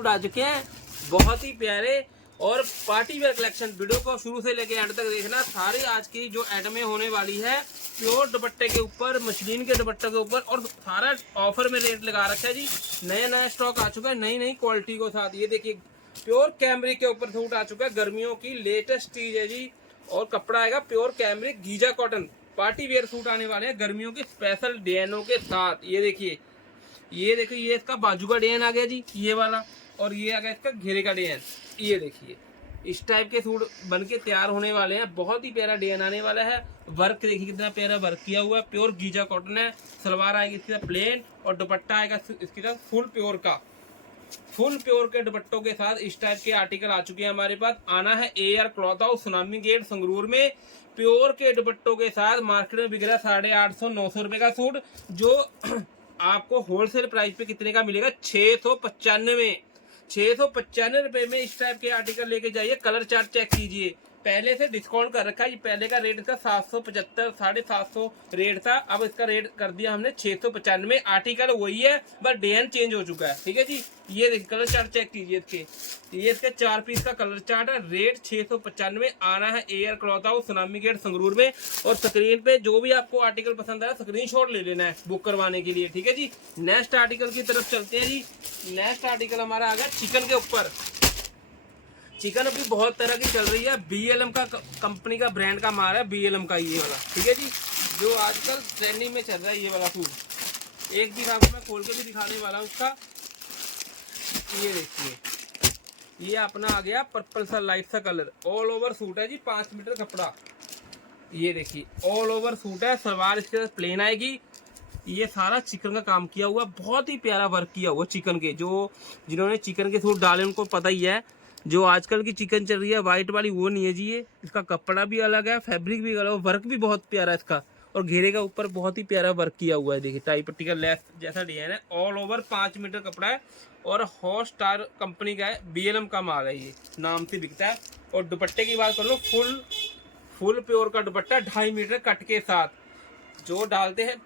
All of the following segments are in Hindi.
सूट आ चुके हैं, बहुत ही प्यारे और पार्टी वेयर कलेक्शन। वीडियो को शुरू से लेके एंड तक देखना। सारी आज की जो आइटमें होने वाली है प्योर दुपट्टे के ऊपर, मशीन के दुपट्टे के ऊपर, और सारा ऑफर में रेट लगा रखा है जी। नया नया स्टॉक आ चुका है नई नई क्वालिटी के साथ। ये देखिए प्योर कैमरिक के ऊपर सूट आ चुका है, गर्मियों की लेटेस्ट चीज है जी। और कपड़ा आएगा pure cambric Giza cotton. Party wear suit आने वाले हैं गर्मियों के स्पेशल डिजाइनों के साथ। ये देखिए ये इसका बाजू का डिजाइन आ गया जी, ये वाला, और ये आ गया इसका घेरे का डिजाइन। ये देखिए इस टाइप के सूट बन के तैयार होने वाले हैं, बहुत ही प्यारा डिजाइन आने वाला है। वर्क देखिए कितना प्यारा वर्क किया हुआ है, प्योर गीजा कॉटन है। सलवार आएगी इसके साथ प्लेन और दुपट्टा आएगा इसके साथ फुल प्योर का। फुल प्योर के दुपट्टों के साथ इस टाइप के आर्टिकल आ चुके हैं हमारे पास। आना है AR cloth house, tsunami gate, Sangrur में। प्योर के दुपट्टों के साथ मार्केट में बिक रहा है 850-900 रुपए का सूट, जो आपको होलसेल प्राइस पे कितने का मिलेगा? 695 रुपए में इस टाइप के आर्टिकल लेके जाइए। कलर चार्ट चेक कीजिए, पहले से डिस्काउंट कर रखा है। पहले का रेट इसका 775 750 रेट था, अब इसका रेट कर दिया हमने 695। आर्टिकल वही है बस डिजाइन चेंज हो चुका है, ठीक है जी। ये देखिए कलर चार्ट चेक कीजिए इसके, ये इसके 4 पीस का कलर चार्ट है। रेट 695। आना है AR cloth house, tsunami gate, Sangrur में। और स्क्रीन पे जो भी आपको आर्टिकल पसंद आया स्क्रीनशॉट ले लेना है बुक करवाने के लिए, ठीक है जी। नेक्स्ट आर्टिकल की तरफ चलते हैं जी। नेक्स्ट आर्टिकल हमारा आ गया चिकन के ऊपर। चिकन अभी बहुत तरह की चल रही है, BLM का कंपनी का ब्रांड का माल है, BLM का ये वाला, ठीक है जी। जो आजकल ट्रेंडिंग में चल रहा है ये वाला सूट। एक भी आपको मैं खोल के भी दिखाने वाला हूँ उसका। ये देखिए ये अपना आ गया पर्पल सा लाइट सा कलर। ऑल ओवर सूट है जी, 5 मीटर कपड़ा। ये देखिए ऑल ओवर सूट है, सलवार इसके साथ प्लेन आएगी। ये सारा चिकन का काम किया हुआ, बहुत ही प्यारा वर्क किया हुआ चिकन के। जो जिन्होंने चिकन के सूट डाले उनको पता ही है। जो आजकल की चिकन चल रही है व्हाइट वाली वो नहीं है जी। ये इसका कपड़ा भी अलग है, फैब्रिक भी अलग है, वर्क भी बहुत प्यारा है इसका। और घेरे का ऊपर बहुत ही प्यारा वर्क किया हुआ है। देखिए टाई पट्टी का लेस जैसा डिजाइन है। ऑल ओवर 5 मीटर कपड़ा है और हॉट स्टार कंपनी का है, BLM का माल है, ये नाम से बिकता है। और दुपट्टे की बात कर लो, फुल प्योर का दुपट्टा 2.5 मीटर कट के साथ। जो डालते हैं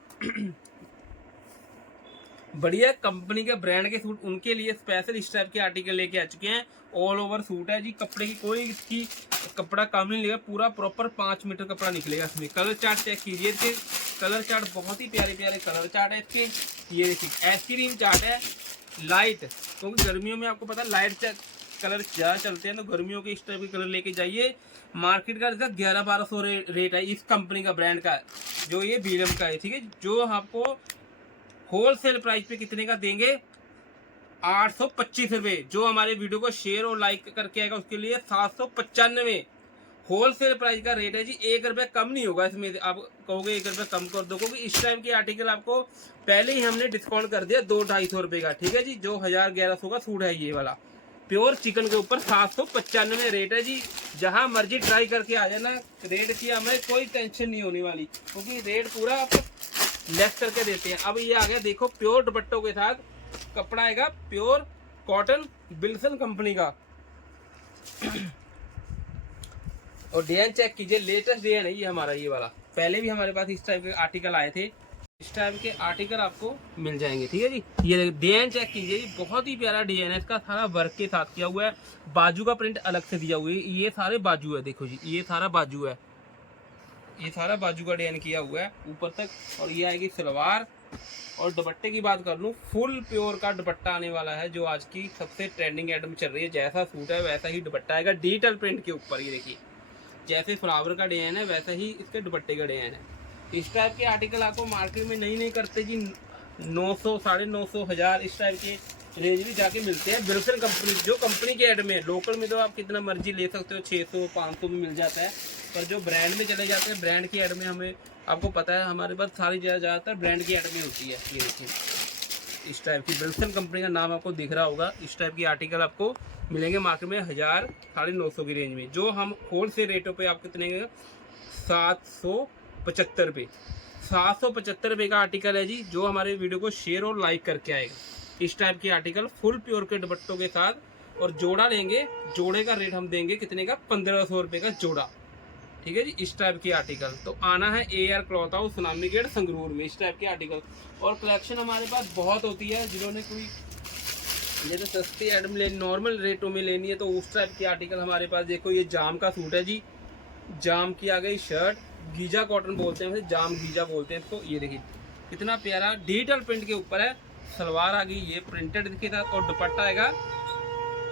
बढ़िया कंपनी के ब्रांड के सूट, उनके लिए स्पेशल इस टाइप के आर्टिकल लेके आ चुके हैं। ऑल ओवर सूट है जी, कपड़े की कोई इसकी कपड़ा कम नहीं लगेगा, पूरा प्रॉपर 5 मीटर कपड़ा निकलेगा इसमें। कलर चार्ट चेक कीजिए इसके, कलर चार्ट बहुत ही प्यारे प्यारे कलर चार्ट है इसके। ये देखिए आइसक्रीम चार्ट है लाइट, क्योंकि गर्मियों में आपको पता है लाइट कलर ज़्यादा चलते हैं, तो गर्मियों के इस टाइप के कलर लेके जाइए। मार्केट का इसका 1100-1200 रेट है इस कंपनी का ब्रांड का, जो ये BLM का है, ठीक है। जो आपको होलसेल प्राइस पे कितने का देंगे? 825 रुपए। जो हमारे वीडियो को शेयर और लाइक करके आएगा उसके लिए 795 होलसेल प्राइस का रेट है जी। 1 रुपये कम नहीं होगा इसमें। आप कहोगे 1 रुपये कम कर दो, क्योंकि इस टाइम की आर्टिकल आपको पहले ही हमने डिस्काउंट कर दिया 200-250 रुपये का, ठीक है जी। जो 1000-1100 का सूट है ये वाला प्योर चिकन के ऊपर 795 रेट है जी। जहां मर्जी ट्राई करके आ जाना, रेट की हमें कोई टेंशन नहीं होने वाली, क्योंकि रेट पूरा आपको लेस करके देते हैं। अब ये आ गया देखो प्योर दुपट्टों के साथ, कपड़ा आएगा प्योर कॉटन विल्सन कंपनी का। और डिजाइन चेक कीजिए, लेटेस्ट डिजाइन है ये हमारा ये वाला। पहले भी हमारे पास इस टाइप के आर्टिकल आए थे, इस टाइप के आर्टिकल आपको मिल जाएंगे, ठीक है जी। ये डिजाइन चेक कीजिए, बहुत ही प्यारा डिजाइन है इसका, सारा वर्क के साथ किया हुआ है। बाजू का प्रिंट अलग से दिया हुआ है, ये सारे बाजू है, देखो जी ये सारा बाजू है, ये सारा बाजू का डिजाइन किया हुआ है ऊपर तक। और ये आएगी सलवार। और दुपट्टे की बात कर लूँ, फुल प्योर का दुपट्टा आने वाला है, जो आज की सबसे ट्रेंडिंग आइटम चल रही है। जैसा सूट है वैसा ही दुपट्टा आएगा, डिजिटल प्रिंट के ऊपर। ये देखिए जैसे फ्लावर का डिजाइन है वैसा ही इसके दुपट्टे का डिजाइन है। इस टाइप के आर्टिकल आपको मार्केट में नहीं करते जी। 900, 950, 1000 इस टाइप के रेंज भी जाके मिलते हैं। विल्सन कंपनी, जो कंपनी के ऐड में, लोकल में तो आप कितना मर्जी ले सकते हो, 600-500 में मिल जाता है। पर जो ब्रांड में चले जाते हैं, ब्रांड की ऐड में हमें आपको पता है हमारे पास सारी ज़्यादातर ब्रांड की ऐड में होती है। ये देखिए इस टाइप की विल्सन कंपनी का नाम आपको दिख रहा होगा। इस टाइप की आर्टिकल आपको मिलेंगे मार्केट में 1000-950 की रेंज में। जो हम होलसेल रेटों पे आपको कितने 775 रुपये, 775 रुपये का आर्टिकल है जी। जो हमारे वीडियो को शेयर और लाइक करके आएगा, इस टाइप की आर्टिकल फुल प्योर के दुपट्टों के साथ। और जोड़ा लेंगे, जोड़े का रेट हम देंगे कितने का? 1500 रुपये का जोड़ा, ठीक है जी। इस टाइप की आर्टिकल तो आना है AR cloth house, tsunami gate, Sangrur में। इस टाइप के आर्टिकल और कलेक्शन हमारे पास बहुत होती है। जिन्होंने कोई ये तो सस्ती एडम ले नॉर्मल रेटों में लेनी है तो उस टाइप के आर्टिकल हमारे पास देखो। ये जाम का सूट है जी, जाम की आ गई शर्ट, गीजा कॉटन बोलते हैं उसे, जाम गीजा बोलते हैं इसको। ये देखिए कितना प्यारा डिजिटल प्रिंट के ऊपर है। सलवार आ गई ये प्रिंटेड के साथ, और दुपट्टा आएगा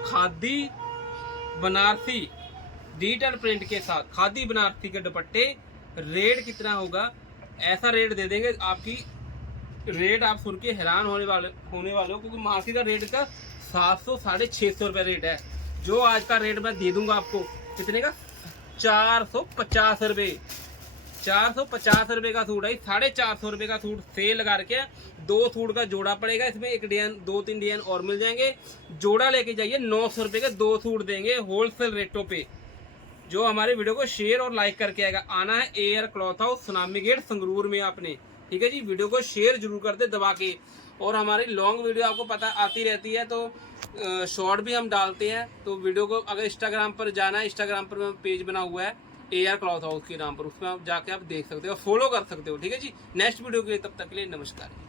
खादी बनारसी डिजिटल प्रिंट के साथ, खादी बनारसी के दुपट्टे। रेट कितना होगा, ऐसा रेट दे देंगे आपकी, रेट आप सुन के हैरान होने वाले हो, क्योंकि मार्केट का रेट का 700 650 रुपये रेट है। जो आज का रेट मैं दे दूंगा आपको कितने का, 450 रुपये। 450 रुपये का सूट है, 450 रुपये का सूट सेल लगा रखे। 2 सूट का जोड़ा पड़ेगा इसमें, एक डिजाइन 2-3 डिजाइन और मिल जाएंगे। जोड़ा लेके जाइए, 900 रुपये के 2 सूट देंगे होलसेल रेटों पे। जो हमारे वीडियो को शेयर और लाइक करके आएगा, आना है air cloth house tsunami gate Sangrur में आपने, ठीक है जी। वीडियो को शेयर जरूर कर दे दबा के। और हमारी लॉन्ग वीडियो आपको पता आती रहती है, तो शॉर्ट भी हम डालते हैं। तो वीडियो को अगर इंस्टाग्राम पर जाना है, इंस्टाग्राम पर पेज बना हुआ है एयर क्लॉथ हाउस के नाम पर, उसमें आप जाके आप देख सकते हो, फॉलो कर सकते हो, ठीक है जी। नेक्स्ट वीडियो के लिए तब तक के लिए नमस्कार।